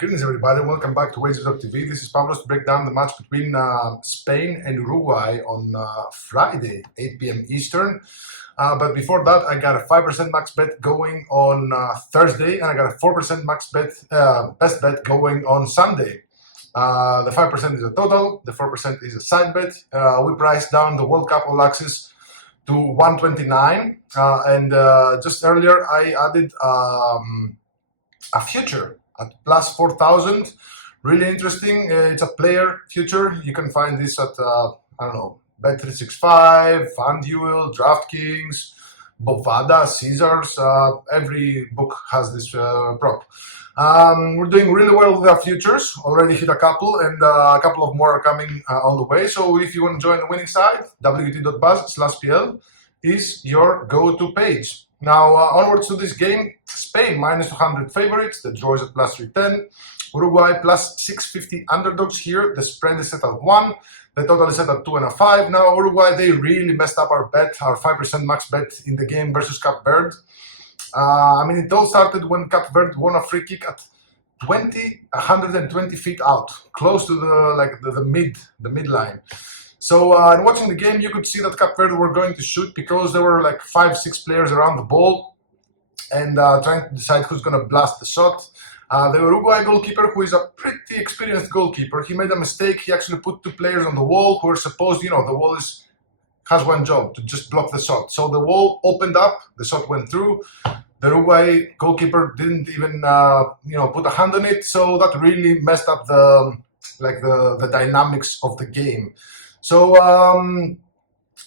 Greetings everybody, welcome back to TV. This is Pavlos to break down the match between Spain and Uruguay on Friday, 8 p.m. Eastern. But before that, I got a 5% max bet going on Thursday, and I got a 4% max bet, best bet going on Sunday. The 5% is a total, the 4% is a side bet. We priced down the World Cup All Access to 129, and just earlier I added a future at plus 4,000. Really interesting. It's a player future. You can find this at, I don't know, Bet365, FanDuel, DraftKings, Bovada, Caesars. Every book has this prop. We're doing really well with our futures. Already hit a couple, and a couple of more are coming on the way. So if you want to join the winning side, wt.buzz/pl is your go-to page. Now, onwards to this game, Spain minus 200 favorites, the draw is at plus 310. Uruguay plus 650 underdogs here, the spread is set at 1, the total is set at 2.5. Now, Uruguay, they really messed up our bet, our 5% max bet in the game versus Cape Verde. It all started when Cape Verde won a free kick at 120 feet out, close to the midline. So in watching the game, you could see that Cape Verde were going to shoot because there were like 5-6 players around the ball and trying to decide who's going to blast the shot. The Uruguay goalkeeper, who is a pretty experienced goalkeeper, he made a mistake. He actually put 2 players on the wall who are supposed, the wall has one job, to just block the shot. So the wall opened up, the shot went through. The Uruguay goalkeeper didn't even, put a hand on it. So that really messed up the dynamics of the game. So,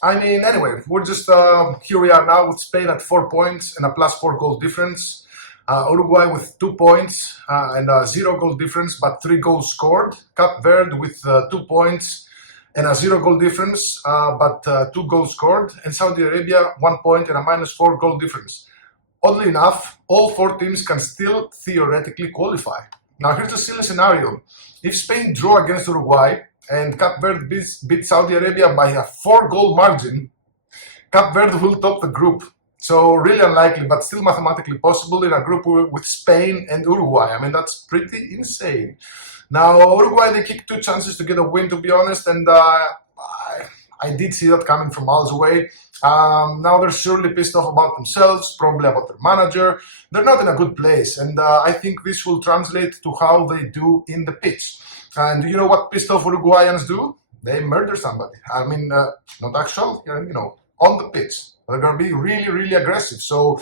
anyway, we're just, here we are now with Spain at 4 points and a plus 4 goal difference. Uruguay with 2 points and a 0 goal difference, but 3 goals scored. Cape Verde with 2 points and a 0 goal difference, but 2 goals scored. And Saudi Arabia, 1 point and a minus 4 goal difference. Oddly enough, all 4 teams can still theoretically qualify. Now, here's a silly scenario. If Spain draw against Uruguay, and Cape Verde beat Saudi Arabia by a 4-goal margin, Cape Verde will top the group. So really unlikely, but still mathematically possible in a group with Spain and Uruguay. That's pretty insane. Now, Uruguay, they kicked 2 chances to get a win, to be honest, and I did see that coming from miles away. Now they're surely pissed off about themselves, probably about their manager. They're not in a good place, and I think this will translate to how they do in the pitch. And do you know what pissed off Uruguayans do? They murder somebody. Not actual, on the pitch. They're going to be really, really aggressive. So,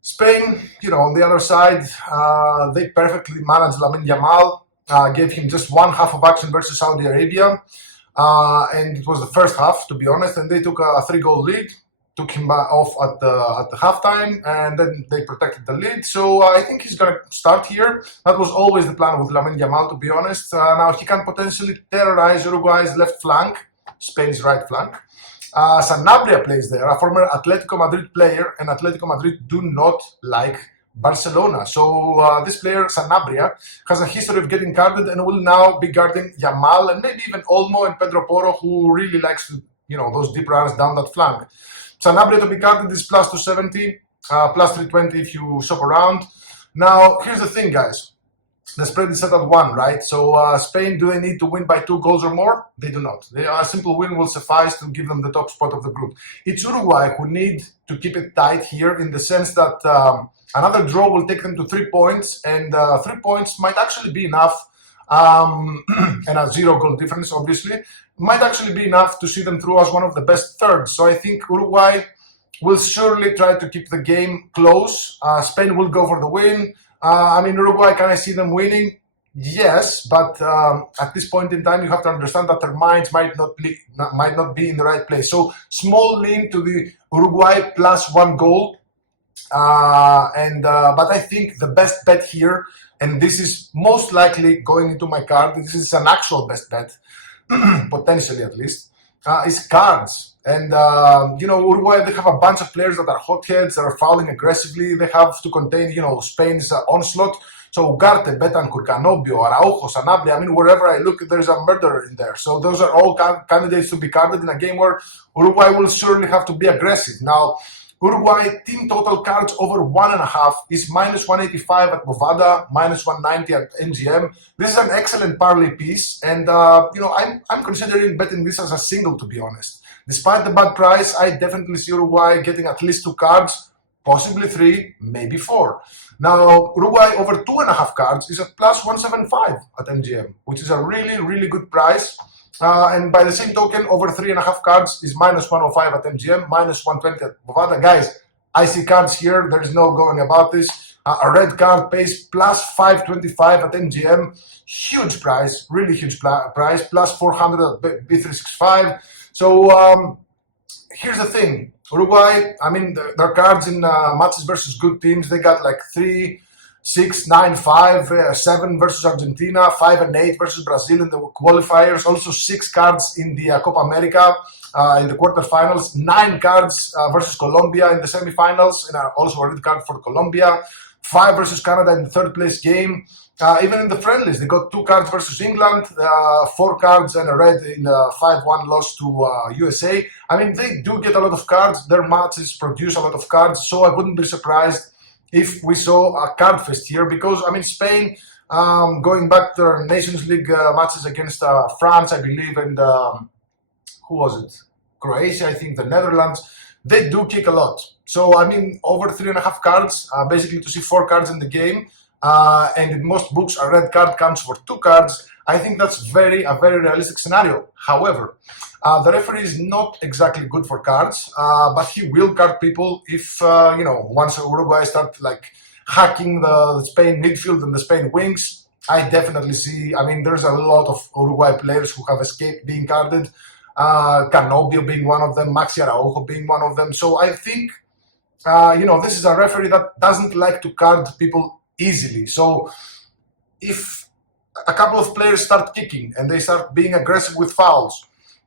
Spain, on the other side, they perfectly managed Lamine Yamal, gave him just 1 half of action versus Saudi Arabia. And it was the first half, to be honest, and they took a 3-goal lead. Took him off at the halftime, and then they protected the lead. So I think he's going to start here. That was always the plan with Lamine Yamal, to be honest. Now he can potentially terrorize Uruguay's left flank, Spain's right flank. Sanabria plays there, a former Atletico Madrid player, and Atletico Madrid do not like Barcelona. So this player, Sanabria, has a history of getting guarded and will now be guarding Yamal and maybe even Olmo and Pedro Porro, who really likes to, those deep runs down that flank. Sanabria to be guarded is plus 270, plus 320 if you shop around. Now, here's the thing, guys. The spread is set at 1, right? So Spain, do they need to win by 2 goals or more? They do not. A simple win will suffice to give them the top spot of the group. It's Uruguay who need to keep it tight here in the sense that another draw will take them to 3 points, and 3 points might actually be enough, and a 0 goal difference, obviously, might actually be enough to see them through as one of the best thirds. So I think Uruguay will surely try to keep the game close. Spain will go for the win. Uruguay, can I see them winning? Yes, but at this point in time, you have to understand that their minds might not be in the right place. So small lean to the Uruguay plus 1 goal. But I think the best bet here, and this is most likely going into my card, this is an actual best bet, potentially at least, is cards. And, Uruguay, they have a bunch of players that are hotheads, that are fouling aggressively. They have to contain, Spain's onslaught. So Ugarte, Betancourt, Canobio, Araujo, Sanabria, wherever I look, there's a murderer in there. So those are all candidates to be carded in a game where Uruguay will surely have to be aggressive. Now, Uruguay team total cards over 1.5 is minus 185 at Bovada, minus 190 at MGM. This is an excellent parlay piece, and I'm considering betting this as a single, to be honest. Despite the bad price, I definitely see Uruguay getting at least 2 cards, possibly 3, maybe 4. Now, Uruguay over 2.5 cards is at plus 175 at MGM, which is a really, really good price. And by the same token, over 3.5 cards is minus 105 at MGM, minus 120 at Bovada. Guys, I see cards here. There is no going about this. A red card pays plus 525 at MGM. Huge price, really huge price. Plus 400 at B365. So here's the thing. Uruguay, I mean, their cards in matches versus good teams, they got like 3, 6, 9, 5, 7 versus Argentina, 5 and 8 versus Brazil in the qualifiers. Also 6 cards in the Copa America in the quarterfinals. 9 cards versus Colombia in the semifinals, and also a red card for Colombia. 5 versus Canada in the third place game. Even in the friendlies, they got 2 cards versus England, 4 cards and a red in a 5-1 loss to USA. I mean, they do get a lot of cards. Their matches produce a lot of cards, so I wouldn't be surprised if we saw a card fest here, because, I mean, Spain, going back to their Nations League matches against France, I believe, and who was it? Croatia, I think, the Netherlands, they do kick a lot. So, I mean, over 3.5 cards, basically to see 4 cards in the game, and in most books, a red card counts for 2 cards. I think that's a very realistic scenario. However, the referee is not exactly good for cards, but he will card people if, once Uruguay start like hacking the Spain midfield and the Spain wings. I definitely see, I mean, there's a lot of Uruguay players who have escaped being carded. Canobio being one of them, Maxi Araujo being one of them. So I think, this is a referee that doesn't like to card people easily. So if a couple of players start kicking and they start being aggressive with fouls,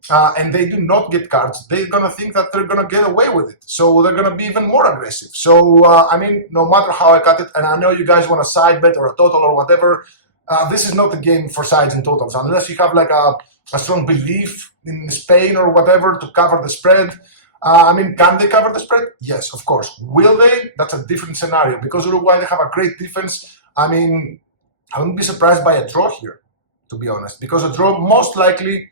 and they do not get cards, they're going to think that they're going to get away with it. So they're going to be even more aggressive. So, I mean, no matter how I cut it, and I know you guys want a side bet or a total or whatever, this is not a game for sides and totals. Unless you have like a strong belief in Spain or whatever to cover the spread. I mean, can they cover the spread? Yes, of course. Will they? That's a different scenario. Because Uruguay, they have a great defense. I mean, I wouldn't be surprised by a draw here, to be honest. Because a draw, most likely,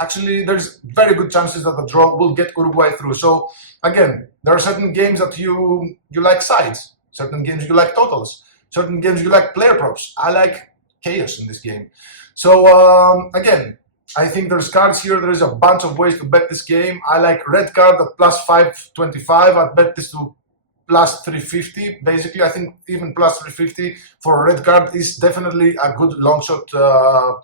actually, there's very good chances that the draw will get Uruguay through. So, again, there are certain games that you like sides. Certain games you like totals. Certain games you like player props. I like chaos in this game. So, again, I think there's cards here. There is a bunch of ways to bet this game. I like red card at plus 525. I'd bet this to plus 350. Basically, I think even plus 350 for a red card is definitely a good long shot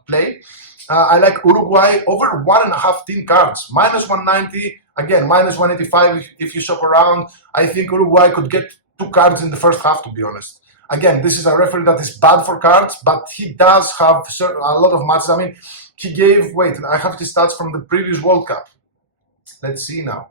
play. I like Uruguay over 1.5 team cards. Minus 190. Again, minus 185 if you shop around. I think Uruguay could get 2 cards in the first half, to be honest. Again, this is a referee that is bad for cards, but he does have a lot of matches. I mean, he gave, I have the stats from the previous World Cup. Let's see now.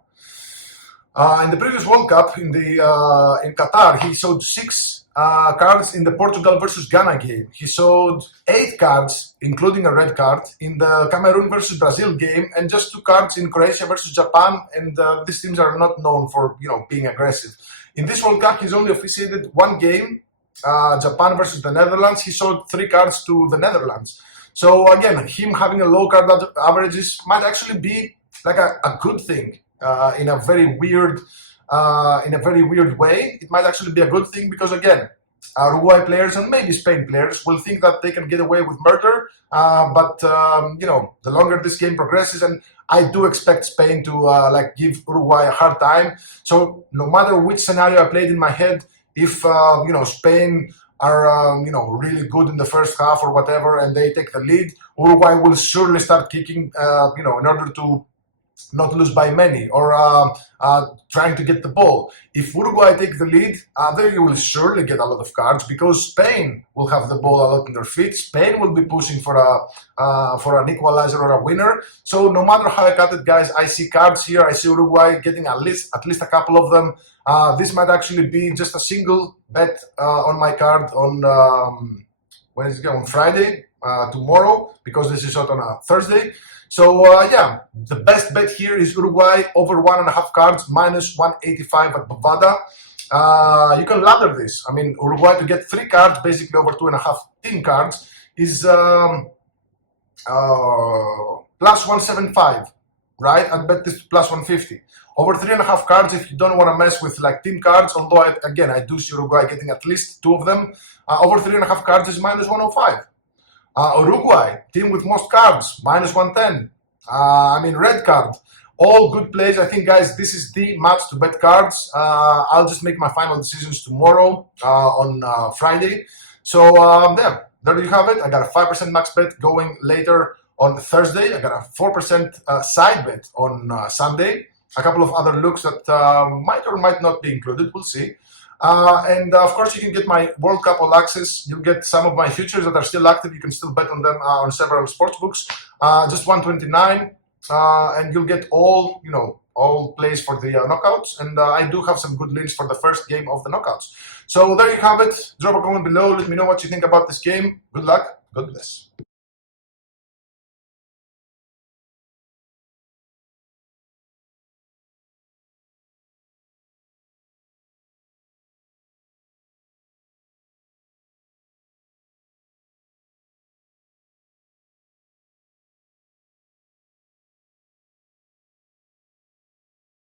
In the previous World Cup in Qatar, he showed 6 cards in the Portugal versus Ghana game. He showed 8 cards, including a red card, in the Cameroon versus Brazil game, and just 2 cards in Croatia versus Japan. And these teams are not known for being aggressive. In this World Cup, he's only officiated 1 game, Japan versus the Netherlands. He showed 3 cards to the Netherlands. So again, him having a low card averages might actually be like a good thing in a very weird way. It might actually be a good thing because again, Uruguay players and maybe Spain players will think that they can get away with murder. But the longer this game progresses, and I do expect Spain to give Uruguay a hard time. So no matter which scenario I played in my head, if Spain are really good in the first half or whatever, and they take the lead, Uruguay will surely start kicking, in order to not lose by many or trying to get the ball. If Uruguay take the lead, they will surely get a lot of cards because Spain will have the ball a lot in their feet. Spain will be pushing for an equalizer or a winner. So no matter how I cut it, guys, I see cards here. I see Uruguay getting at least a couple of them. This might actually be just a single bet on my card on when is it on Friday, tomorrow, because this is out on a Thursday. So yeah, the best bet here is Uruguay over 1.5 cards, minus 185 at Bovada. You can ladder this. I mean, Uruguay to get 3 cards, basically over 2.5 team cards, is plus 175, right? I'd bet this plus 150. Over 3.5 cards, if you don't want to mess with like team cards, although again, I do see Uruguay getting at least 2 of them, over 3.5 cards is minus 105. Uruguay, team with most cards, minus 110. I mean, red card. All good plays. I think, guys, this is the match to bet cards. I'll just make my final decisions tomorrow on Friday. So there you have it. I got a 5% max bet going later on Thursday. I got a 4% side bet on Sunday. A couple of other looks that might or might not be included. We'll see. And of course, you can get my World Cup All Access. You'll get some of my futures that are still active. You can still bet on them on several sports books. Just 129. And you'll get all, all plays for the knockouts. And I do have some good links for the first game of the knockouts. So there you have it. Drop a comment below. Let me know what you think about this game. Good luck. God bless.